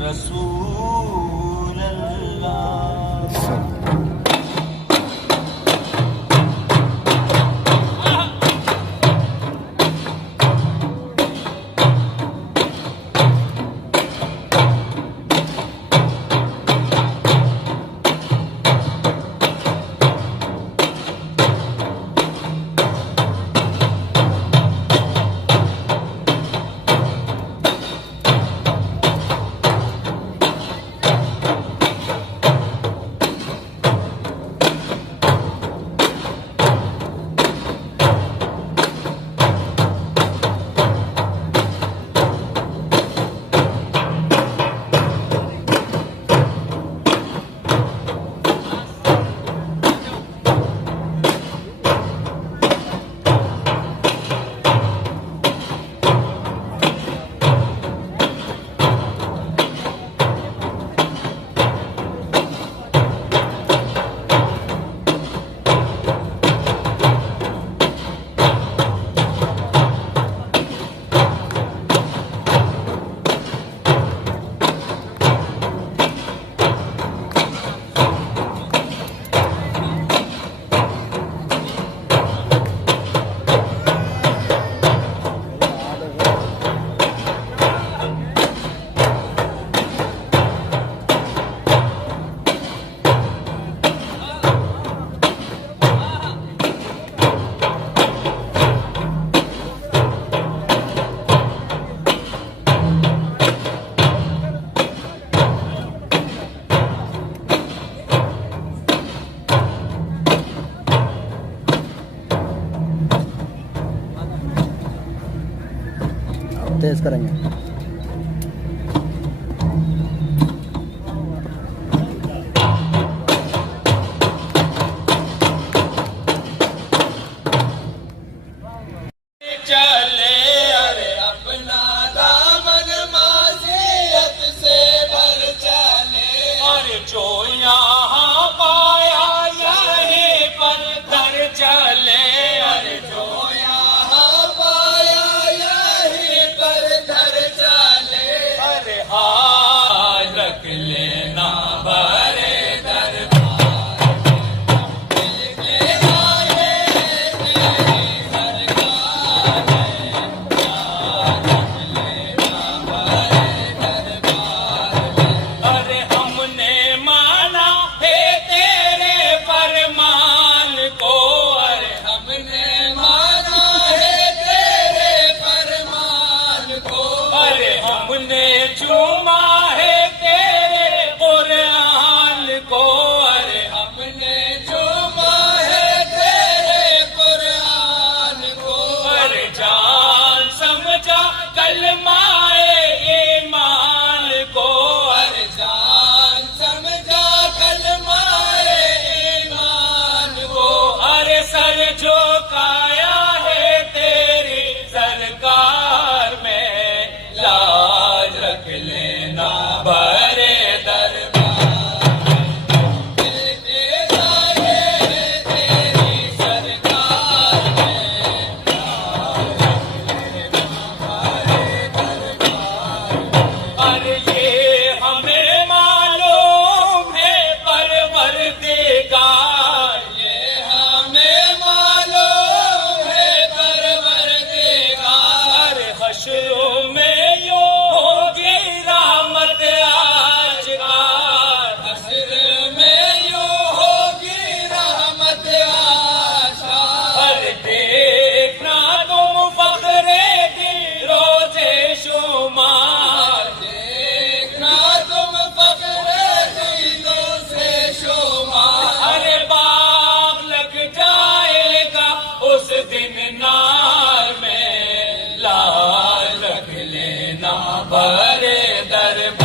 रसूल अल्लाह। तेज करेंगे। जो यहाँ पाया यहीं पर घर चले, अरे जो यहाँ पाया यहीं पर घर चले, अरे हाथ रख लेना बड़े दरबार में, लेना ये तेरी सरकार है, हाथ रख लेना बड़े दरबार में, अरे हमने माना है तेरे फरमान को, अरे हमने माना है तेरे फरमान को, अरे हमने चूमा है तेरे कुरान को, अरे हमने चूमा है तेरे कुरान को, अरे जान समझा कलमाए ईमान को, अरे जान समझा कलमाए ईमान को, अरे सर झुकाया है तेरी सरकार में, लाज रख लेना बड़े दरबार में, लेना ये तेरी सरकार में, लाज रख लेना बड़े दरबार में, अरे ये हमें मालूम है परवरदिगार, ये हमें मालूम है परवरदिगार, हश्रों में यूं होगी रहमत आजकार, हश्र में यूं होगी रहमत आजकार, अरे देखना तुम फख्रे दी रोज़े शुमार, देखना तुम फख्रे दी रोज़े शुमार, अरे बाग लग जाएगा उस दिन नार में, लाज रख लेना बड़े दरबार